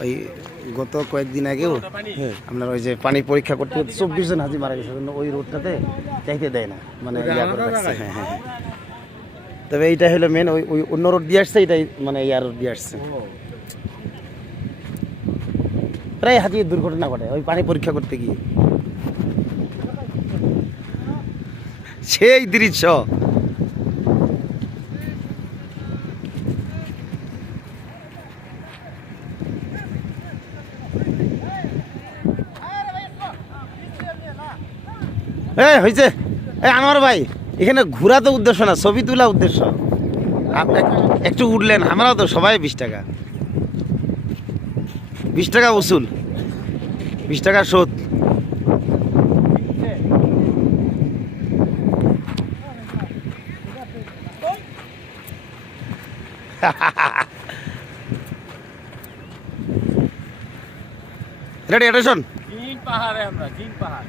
ওই গত কয়েকদিন আগেও আপনার ওই যে পানি পরীক্ষা করতে চব্বিশ জন হাজি মারা গেছে ওই রোডটাতে চাইতে দেয় না। মানে হ্যাঁ, হ্যাঁ। তবে এইটা হলো মেন ওই ওই অন্য রোড দিয়ে আসছে এটাই মানে ইয়ার রোড দিয়ে আসছে। প্রায় হাজি দুর্ঘটনা ঘটে ওই পানি পরীক্ষা করতে গিয়ে। সেই দৃশ্য। হয়েছে এ আমার ভাই, এখানে ঘোরা তো উদ্দেশ্য না, ছবি তোলা উদ্দেশ্য। একটু উঠলেন, আমরাও তো সবাই বিশ টাকা। বিশ টাকা উসুল, বিশ টাকা শোধ রেডি এটা শোন পাহাড়ে আমরা পাহাড়